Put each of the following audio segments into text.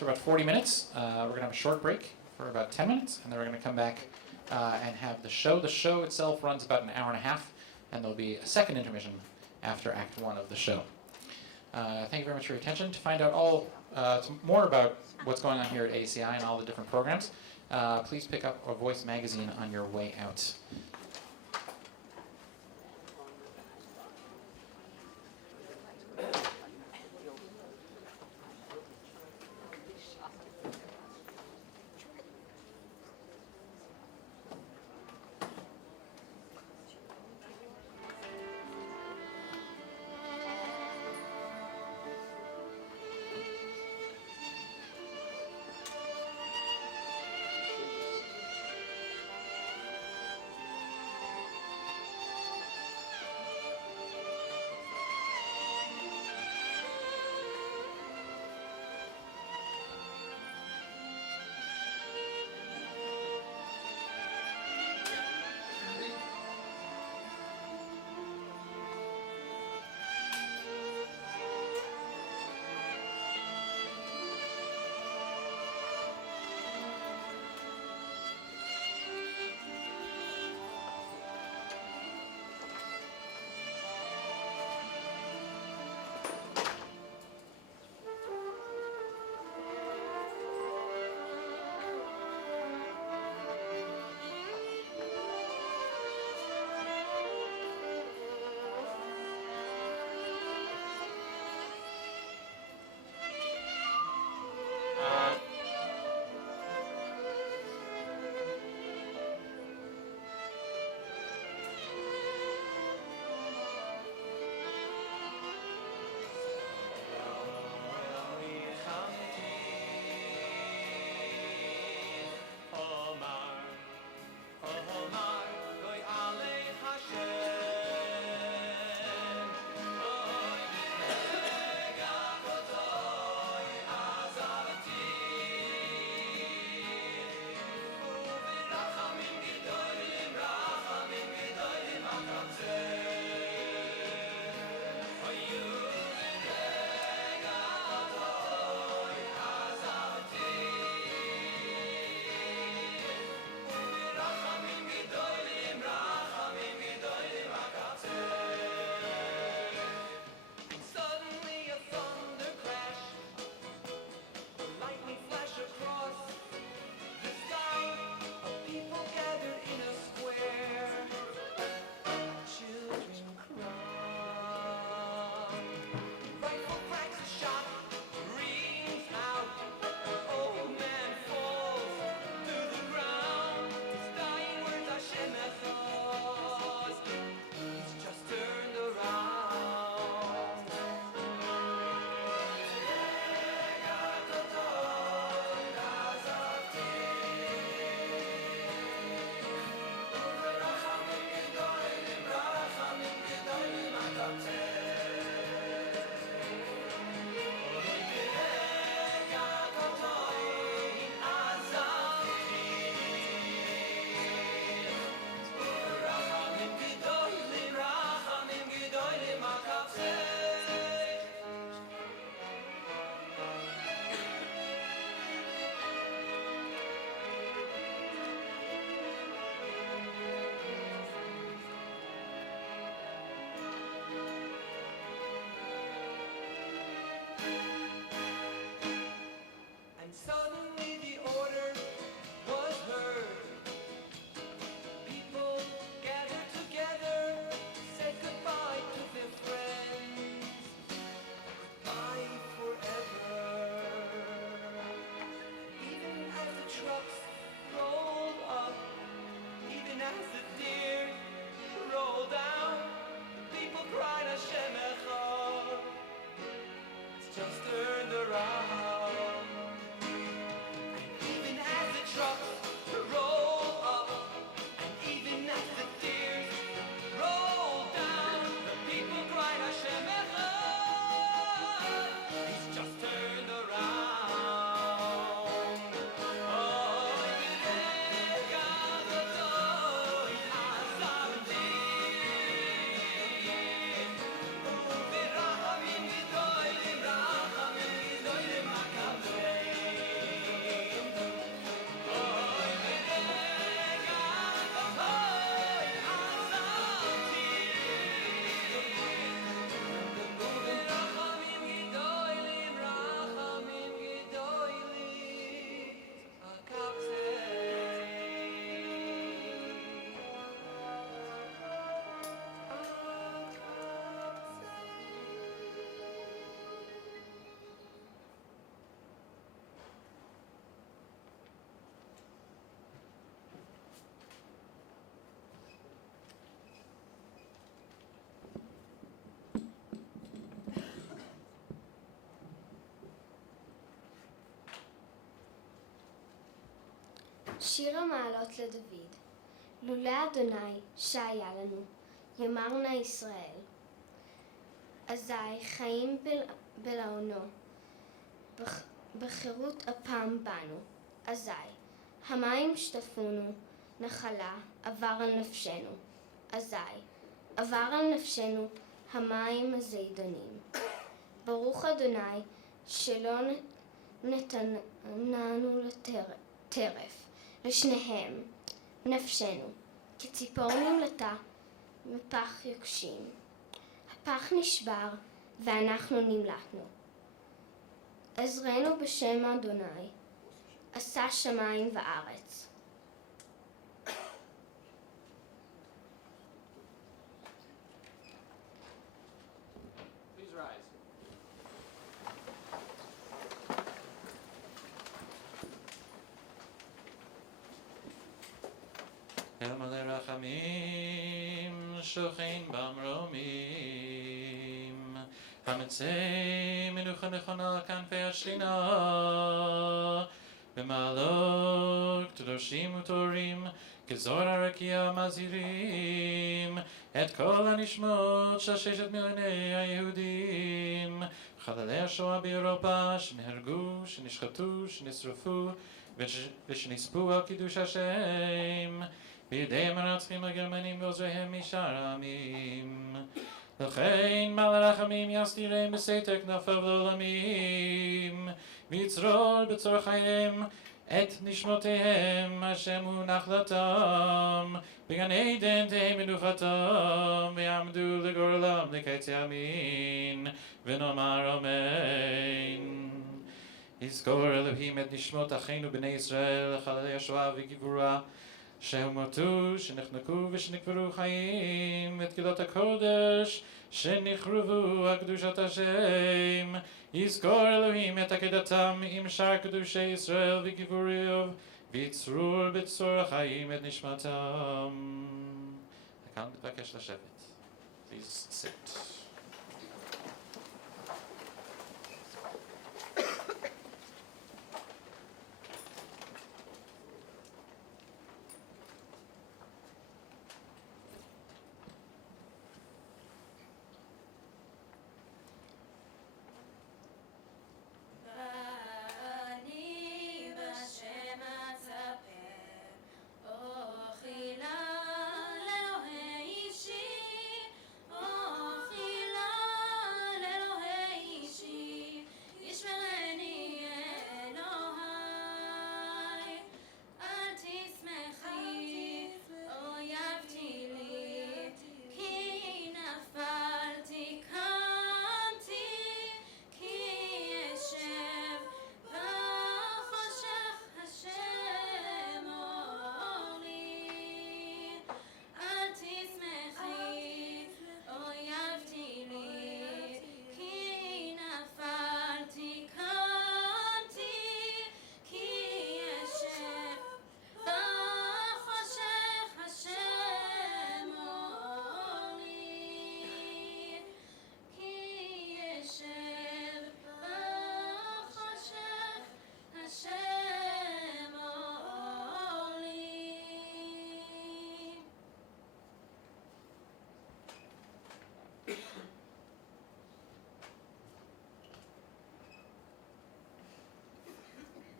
for about 40 minutes. We're going to have a short break for about 10 minutes, and then we're going to come back and have the show. The show itself runs about an hour and a half, and there'll be a second intermission after Act 1 of the show. Thank you very much for your attention. To find out more about what's going on here at AACI and all the different programs, please pick up a Voice magazine on your way out. שיר המעלות לדוד. לולא אדוני שהיה לנו, יאמרנה ישראל. אזי חיים בלעונו, בחירות אפם בנו. אזי המים שטפונו, נחלה עבר על נפשנו. אזי עבר על נפשנו המים הזידונים. ברוך אדוני שלא נתננו לטרף, לשניהם נפשנו, כציפור נמלטה מפח יוקשים. הפח נשבר ואנחנו נמלטנו. עזרנו בשם אדוני, עשה שמיים וארץ. Please rise. אל מלא רחמים שוכן במרומים, המצא מנוחה נכונה על כנפי השינה, במעלות קדושים וטהורים כזוהר הרקיע מזהירים את כל הנשמות של 6 מיליוני היהודים, חללי השואה באירופה שנהרגו, שנשחטו, שנשרפו ושנספו על קידוש השם בידי המרצחים הגרמנים ועוזריהם משאר העמים. לכן מלא רחמים יסתירם בסתר כנפיו לעולמים, ויצרור בצור חייהם את נשמותיהם השם הוא נחלתם, בגן עדן תהא מנוחתם, ויעמדו לגורלם לקץ ימין, ונאמר אמן. יזכור אלוהים את נשמות אחינו בני ישראל, חללי השואה וגיבורה, שהומתו, שנחנקו ושנקברו חיים, את קהילות הקודש שנחרבו על קדושת השם. יזכור אלוהים את עקדתם עם שאר קדושי ישראל וגיבוריו, ויצרור בצור החיים את נשמתם. כאן מתבקש לשבת. Please sit.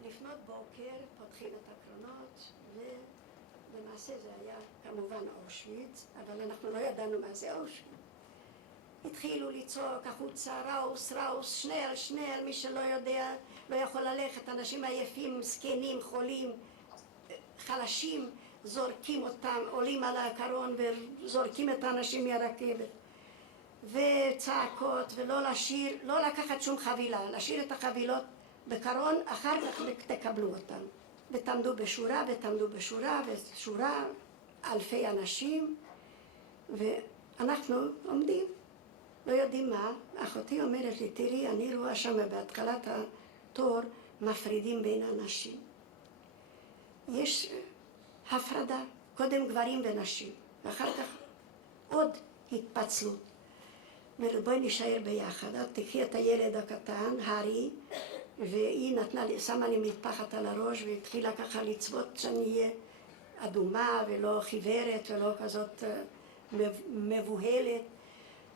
לפנות בוקר פותחים את הקרונות, ולמעשה זה היה כמובן אושוויץ, אבל אנחנו לא ידענו מה זה אושוויץ. התחילו לצעוק החוצה, ראוס, ראוס, שנל, שנל, מי שלא יודע לא יכול ללכת, אנשים עייפים, זקנים, חולים, חלשים, זורקים אותם, עולים על הקרון וזורקים את האנשים מהרכבת. וצעקות, ולא לשיר, לא לקחת שום חבילה, לשיר את החבילות בקרון, אחר כך תקבלו אותם. ותעמדו בשורה, ותעמדו בשורה, ושורה, אלפי אנשים, ואנחנו עומדים, לא יודעים מה. אחותי אומרת לי, תראי, אני רואה שם בהתחלת התור, מפרידים בין אנשים. יש הפרדה, קודם גברים ונשים, ואחר כך עוד התפצלות. אומרת, בואי נשאר ביחד, את תקחי את הילד הקטן, הארי, והיא שמה לי מטפחת על הראש והתחילה ככה לצוות שאני אהיה אדומה ולא חיוורת ולא כזאת מבוהלת.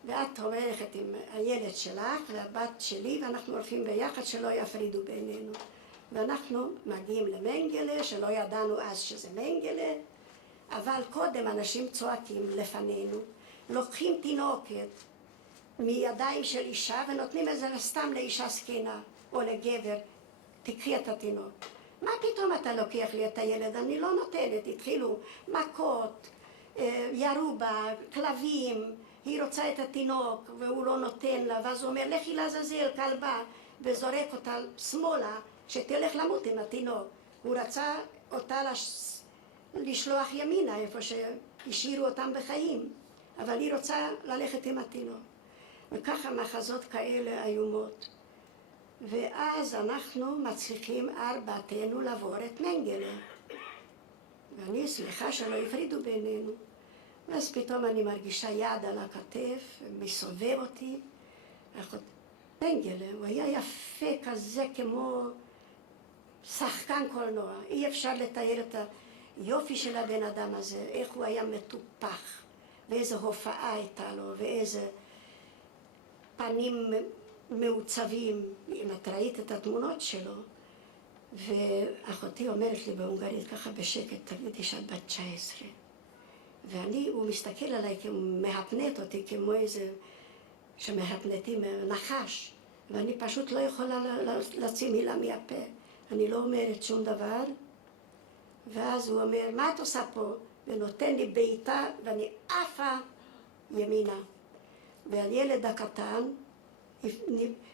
ואת הולכת עם הילד שלך והבת שלי ואנחנו הולכים ביחד שלא יפרידו בינינו. ואנחנו מגיעים למנגלה שלא ידענו אז שזה מנגלה, אבל קודם אנשים צועקים לפנינו, לוקחים תינוקת מידיים של אישה ונותנים את זה סתם לאישה זקנה או לגבר, תקחי את התינוק. מה פתאום אתה לוקח לי את הילד? אני לא נותנת. התחילו מכות, ירו בה, כלבים, היא רוצה את התינוק והוא לא נותן לה, ואז הוא אומר לכי לעזאזל כלבה, וזורק אותה שמאלה שתלך למות עם התינוק. הוא רצה אותה לשלוח ימינה איפה שהשאירו אותם בחיים, אבל היא רוצה ללכת עם התינוק. וככה מחזות כאלה איומות. ואז אנחנו מצליחים ארבעתנו לעבור את מנגלה. ואני שמחה שלא הפרידו בינינו. ואז פתאום אני מרגישה יד על הכתף, מסובב אותי. מנגלה, הוא היה יפה כזה כמו שחקן קולנוע. אי אפשר לתאר את היופי של הבן אדם הזה, איך הוא היה מטופח, ואיזו הופעה הייתה לו, ואיזה פנים מעוצבים, אם את ראית את התמונות שלו. ואחותי אומרת לי בהונגרית ככה בשקט, תגידי שאת בת 19. הוא מסתכל עליי כמו מהפנט אותי, כמו איזה שמהפנטים נחש, ואני פשוט לא יכולה להוציא מילה מהפה. אני לא אומרת שום דבר, ואז הוא אומר, מה את עושה פה? ונותן לי בעיטה, ואני עפה ימינה. והילד הקטן,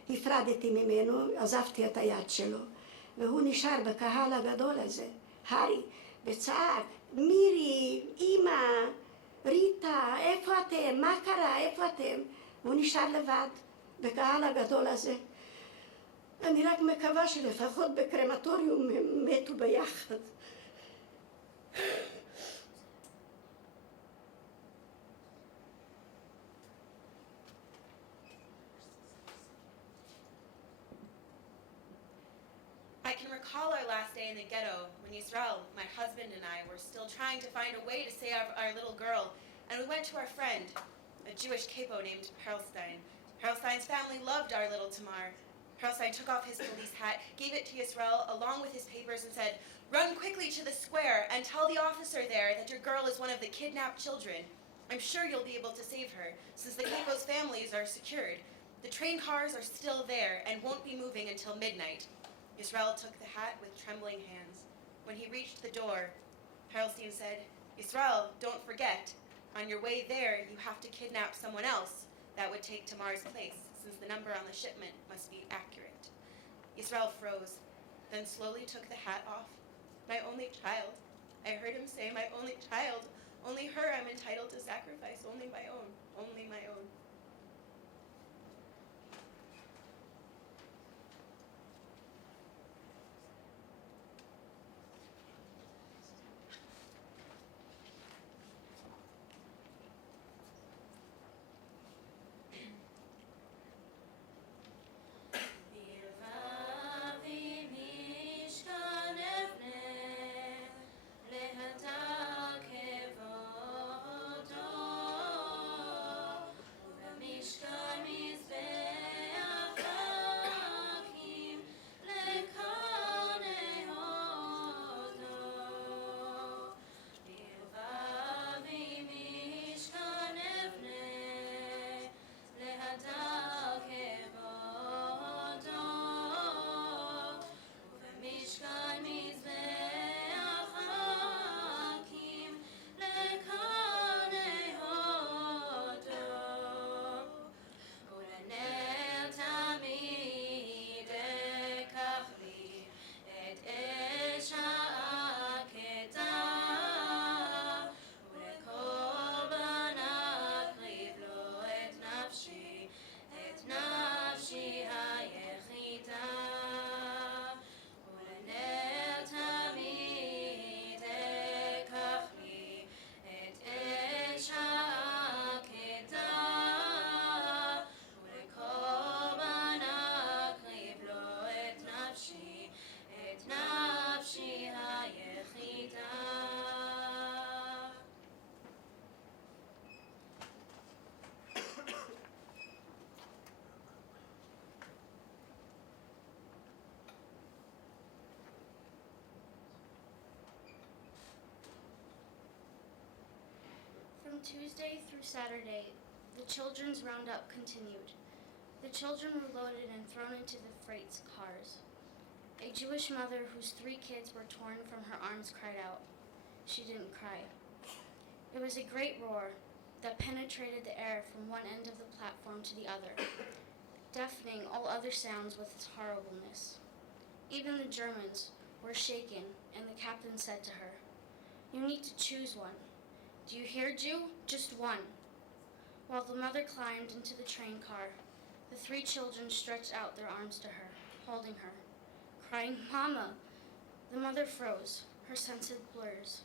הפרדתי ממנו, עזבתי את היד שלו, והוא נשאר בקהל הגדול הזה, הרי, וצעק, מירי, אמא, ריטה, איפה אתם? מה קרה? איפה אתם? והוא נשאר לבד בקהל הגדול הזה. אני רק מקווה שלפחות בקרמטוריום הם מתו ביחד. I can recall our last day in the ghetto when Yisrael, my husband, and I were still trying to find a way to save our little girl, and we went to our friend, a Jewish capo named Perlstein. Perlstein's family loved our little Tamar. Perlstein took off his police hat, gave it to Yisrael along with his papers, and said, "Run quickly to the square and tell the officer there that your girl is one of the kidnapped children. I'm sure you'll be able to save her, since the capo's families are secured. The train cars are still there and won't be moving until midnight." Yisrael took the hat with trembling hands. When he reached the door, Perlstein said, "Yisrael, don't forget, on your way there you have to kidnap someone else that would take Tamar's place, since the number on the shipment must be accurate." Yisrael froze, then slowly took the hat off. "My only child," I heard him say, "my only child. Only her I'm entitled to sacrifice, only my own, only my own." Tuesday through Saturday, the children's roundup continued. The children were loaded and thrown into the freight cars. A Jewish mother whose 3 kids were torn from her arms cried out. She didn't cry. It was a great roar that penetrated the air from one end of the platform to the other, deafening all other sounds with its horribleness. Even the Germans were shaken, and the captain said to her, "You need to choose one. Do you hear, Jew? Just one." While the mother climbed into the train car, the 3 children stretched out their arms to her, holding her, crying, "Mama!" The mother froze, her senses blurs.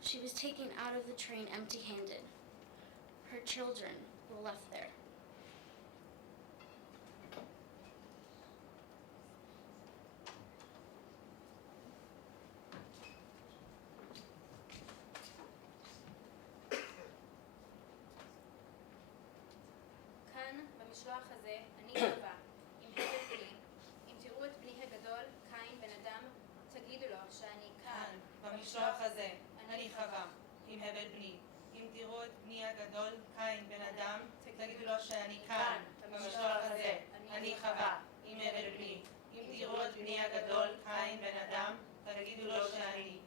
She was taken out of the train empty-handed. Her children were left there. כאן, במשלוח הזה, אני קבע, עם הבל בני, אם תראו את בני הגדול, קין בן אדם, תגידו לו שאני כאן. במשלוח הזה, אני חווה, עם הבל בני. אם תראו את בני הגדול, קין בן אדם, תגידו לו שאני כאן. במשלוח הזה, אני חווה, עם הבל בני. אם תראו את בני הגדול, קין בן אדם, תגידו לו שאני.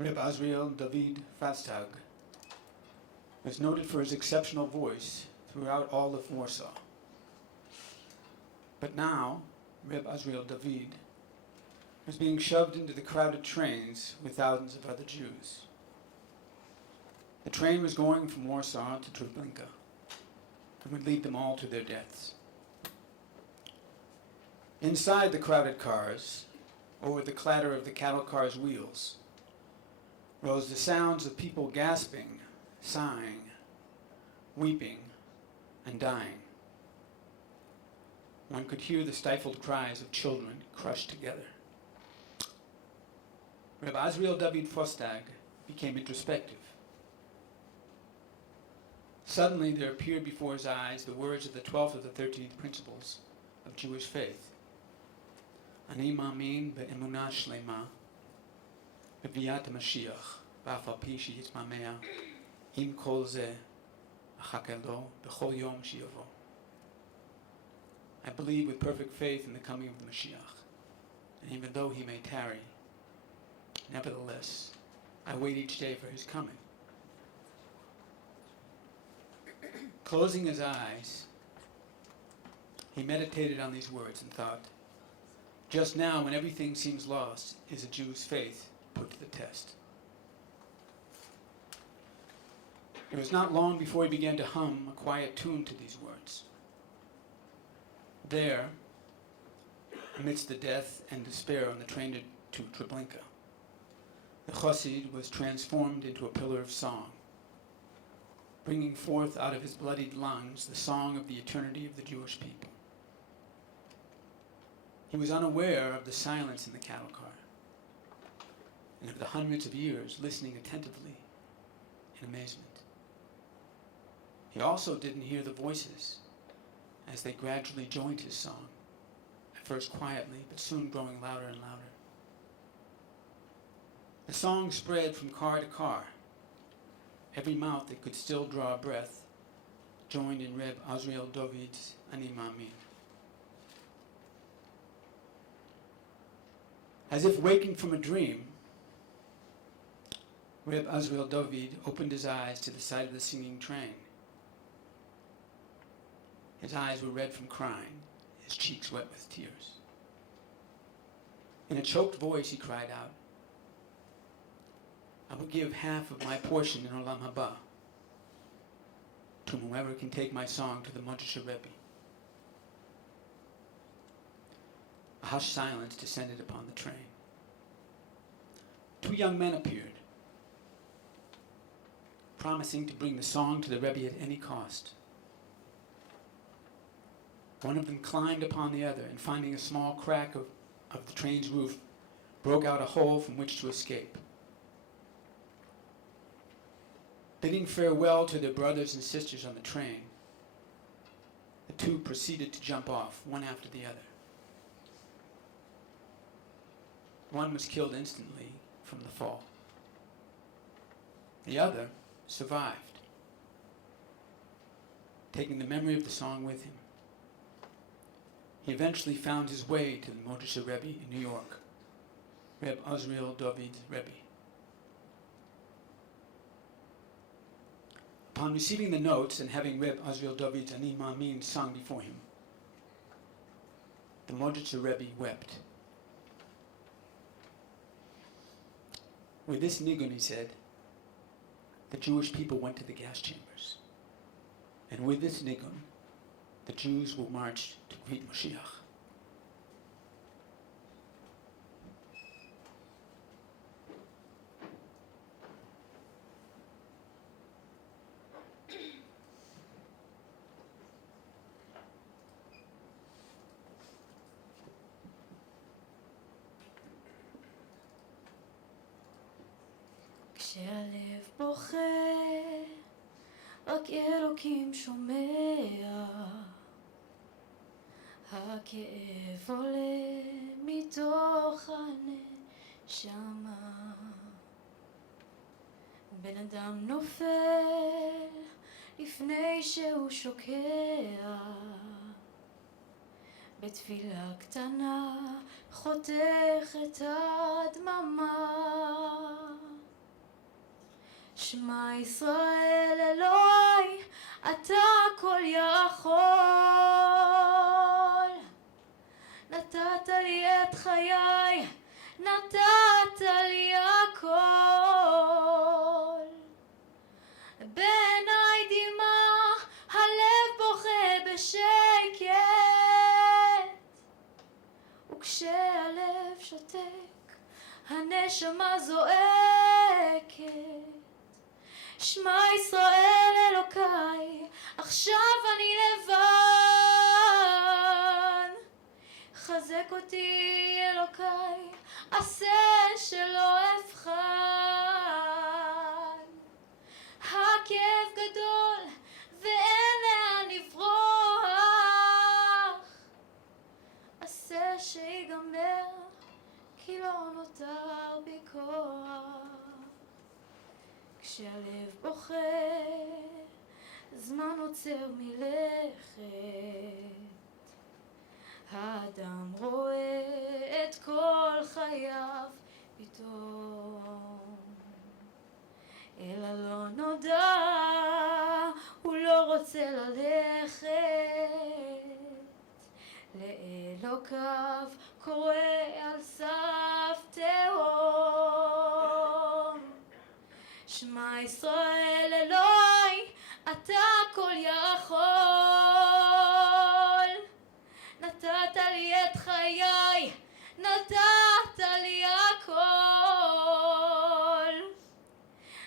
Reb Azriel David Fastag is noted for his exceptional voice throughout all of Warsaw. But now, Reb Azriel David was being shoved into the crowded trains with thousands of other Jews. The train was going from Warsaw to Treblinka and would lead them all to their deaths. Inside the crowded cars, or with the clatter of the cattle cars' wheels, rose the sounds of people gasping, sighing, weeping, and dying. One could hear the stifled cries of children crushed together. Reb Azriel David Fostag became introspective. Suddenly there appeared before his eyes the words of the 12th of the 13th principles of Jewish faith. Ani ma'amin be'emunah shlema b'biyat Mashiach v'af al pi sheyitzmamea im kol zeh achakelo b'chol yom sheyavo. I believe with perfect faith in the coming of the Mashiach, and even though he may tarry, nevertheless, I wait each day for his coming. Closing his eyes, he meditated on these words and thought, just now, when everything seems lost, is a Jew's faith put to the test. It was not long before he began to hum a quiet tune to these words. There, amidst the death and despair on the train to Treblinka, the Chassid was transformed into a pillar of song, bringing forth out of his bloodied lungs the song of the eternity of the Jewish people. He was unaware of the silence in the cattle car and of the hundreds of years listening attentively in amazement. He also didn't hear the voices as they gradually joined his song, at first quietly, but soon growing louder and louder. The song spread from car to car. Every mouth that could still draw a breath joined in Reb Azriel David's Ani Ma'amin. As if waking from a dream, Reb Azriel David opened his eyes to the sight of the singing train. His eyes were red from crying, his cheeks wet with tears. In a choked voice he cried out, I will give half of my portion in Olam Haba to whoever can take my song to the Mojish Rebbe. A hushed silence descended upon the train. Two young men appeared, promising to bring the song to the Rebbe at any cost. One of them climbed upon the other and, finding a small crack of the train's roof, broke out a hole from which to escape. Bidding farewell to their brothers and sisters on the train, the two proceeded to jump off, one after the other. One was killed instantly from the fall. The other survived, taking the memory of the song with him. He eventually found his way to the Mojish Rebbe in New York, Reb Azriel David Rebbe. Upon receiving the notes and having Reb Azriel David's Ani Ma'amin sung before him, the Mojish Rebbe wept. With this nigun, he said, the Jewish people went to the gas chambers. And with this nigun, the Jews will march to greet Mashiach. כשהלב בוכה, רק אלוקים שומע. הכאב עולה מתוך הנשמה. בן אדם נופל לפני שהוא שוקע. בתפילה קטנה חותך את הדממה. שמע ישראל אלוהי, אתה כל יכול. נתת לי את חיי, נתת לי הכל. בעיניי דמעה, הלב בוכה בשקט. וכשהלב שותק, הנשמה זועקת. שמע ישראל אלוקיי, עכשיו אני לבד. חזק אותי אלוקיי, עשה שלא אבחן. הכאב גדול ואין לאן לברוח, עשה שיגמר כי לא נותר בי כוח. כשהלב בוכה זמן עוצר מלכת, האדם רואה את כל חייו פתאום. אל הלא נודע הוא לא רוצה ללכת, לאלוקיו קורא על סף תהום. שמע ישראל אלוהי, אתה כל יכול, נתת לי את חיי, נתת לי הכל.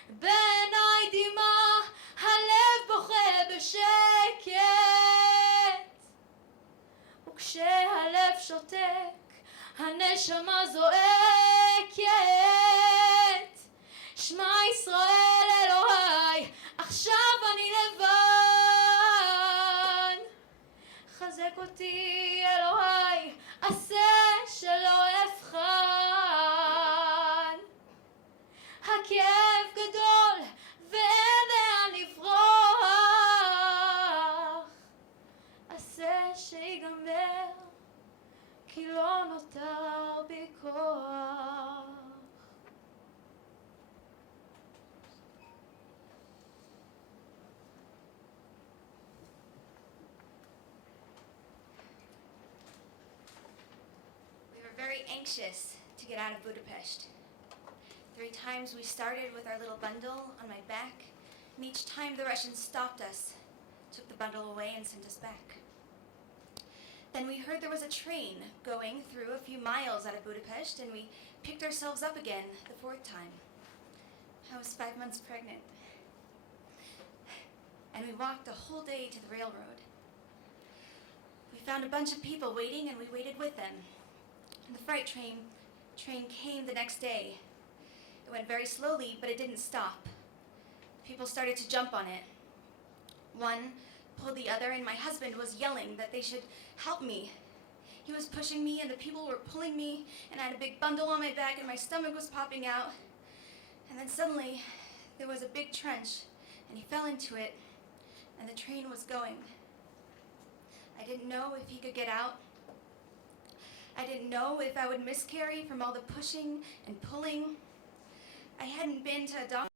בעיניי דמעה, הלב בוכה בשקט, וכשהלב שותק, הנשמה זועקת. שמע ישראל אלוהי, עכשיו אני לבד. חזק אותי אלוהי, עשה שלא אבחן. הכאב גדול ואין לאן לברוח, עשה שיגמר כי לא נותר בי כוח. Very anxious to get out of Budapest. 3 times we started with our little bundle on my back, and each time the Russians stopped us, took the bundle away and sent us back. Then we heard there was a train going through a few miles out of Budapest, and we picked ourselves up again the 4th time. I was 5 months pregnant. And we walked the whole day to the railroad. We found a bunch of people waiting, and we waited with them. And the freight train came the next day. It went very slowly, but it didn't stop. People started to jump on it. One pulled the other, and my husband was yelling that they should help me. He was pushing me, and the people were pulling me, and I had a big bundle on my back, and my stomach was popping out. And then suddenly, there was a big trench, and he fell into it, and the train was going. I didn't know if he could get out. I didn't know if I would miscarry from all the pushing and pulling. I hadn't been to a doctor.